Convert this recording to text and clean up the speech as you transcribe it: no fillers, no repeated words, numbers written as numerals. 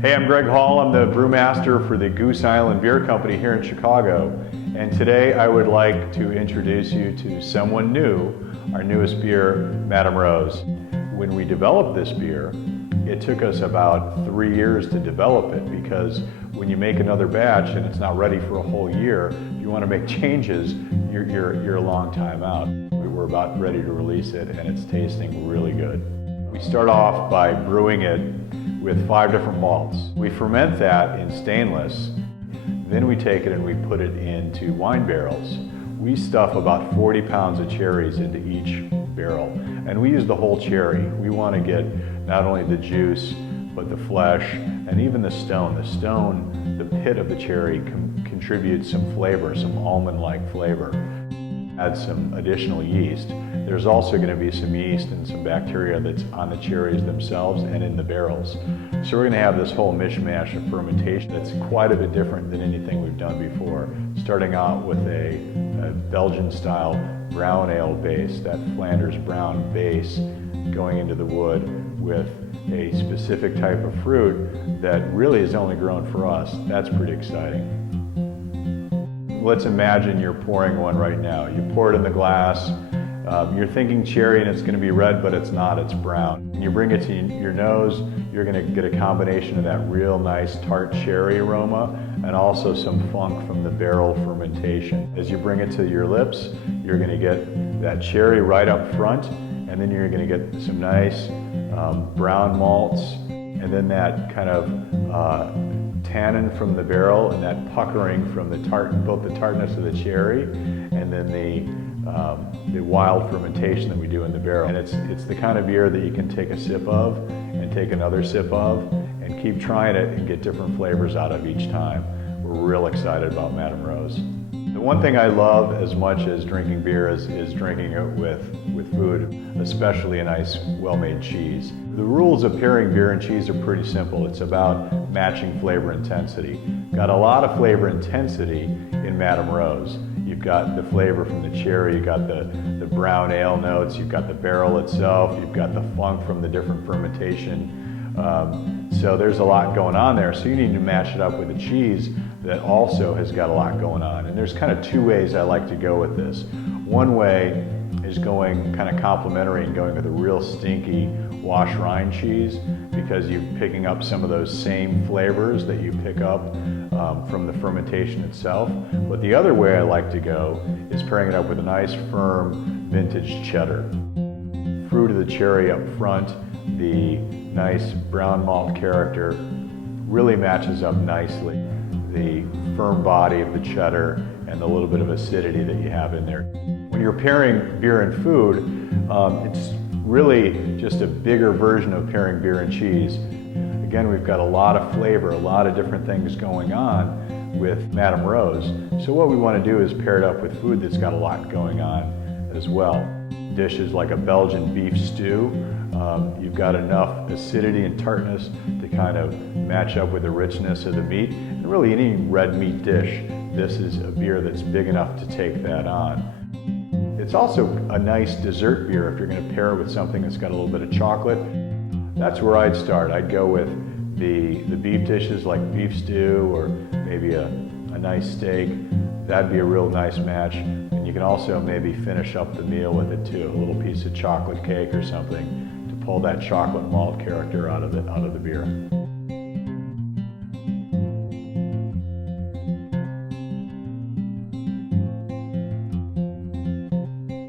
Hey, I'm Greg Hall. I'm the brewmaster for the Goose Island Beer Company here in Chicago. And today I would like to introduce you to someone new, our newest beer, Madame Rose. When we developed this beer, it took us about 3 years to develop it because when you make another batch and it's not ready for a whole year, if you want to make changes, you're a long time out. We were about ready to release it and it's tasting really good. We start off by brewing it with 5 different malts. We ferment that in stainless, then we take it and we put it into wine barrels. We stuff about 40 pounds of cherries into each barrel, and we use the whole cherry. We want to get not only the juice, but the flesh, and even the stone. The pit of the cherry contributes some flavor, some almond-like flavor. Add some additional yeast. There's also going to be some yeast and some bacteria that's on the cherries themselves and in the barrels. So we're going to have this whole mishmash of fermentation that's quite a bit different than anything we've done before. Starting out with a Belgian style brown ale base, that Flanders brown base, going into the wood with a specific type of fruit that really is only grown for us. That's pretty exciting. Let's imagine you're pouring one right now. You pour it in the glass. You're thinking cherry and it's going to be red, but it's not, it's brown. And you bring it to your nose, you're going to get a combination of that real nice tart cherry aroma and also some funk from the barrel fermentation. As you bring it to your lips, you're going to get that cherry right up front, and then you're going to get some nice brown malts, and then that kind of tannin from the barrel and that puckering from the both the tartness of the cherry and then the wild fermentation that we do in the barrel. And it's the kind of beer that you can take a sip of and take another sip of and keep trying it and get different flavors out of each time. We're real excited about Madame Rose. The one thing I love as much as drinking beer is drinking it with food, especially a nice well-made cheese. The rules of pairing beer and cheese are pretty simple. It's about matching flavor intensity. Got a lot of flavor intensity in Madame Rose. You've got the flavor from the cherry, you've got the brown ale notes, you've got the barrel itself, you've got the funk from the different fermentation. So there's a lot going on there. So you need to match it up with a cheese that also has got a lot going on. And there's kind of 2 ways I like to go with this. One way is going kind of complementary and going with a real stinky wash rind cheese because you're picking up some of those same flavors that you pick up from the fermentation itself. But the other way I like to go is pairing it up with a nice firm vintage cheddar. Fruit of the cherry up front, the nice brown malt character really matches up nicely. The firm body of the cheddar and the little bit of acidity that you have in there. When you're pairing beer and food, it's really just a bigger version of pairing beer and cheese. Again, we've got a lot of flavor, a lot of different things going on with Madame Rose. So what we want to do is pair it up with food that's got a lot going on as well. Dishes like a Belgian beef stew, you've got enough acidity and tartness to kind of match up with the richness of the meat. And really any red meat dish, this is a beer that's big enough to take that on. It's also a nice dessert beer if you're going to pair it with something that's got a little bit of chocolate. That's where I'd start. I'd go with the beef dishes like beef stew or maybe a nice steak. That'd be a real nice match. And you can also maybe finish up the meal with it too, a little piece of chocolate cake or something to pull that chocolate malt character out of the beer.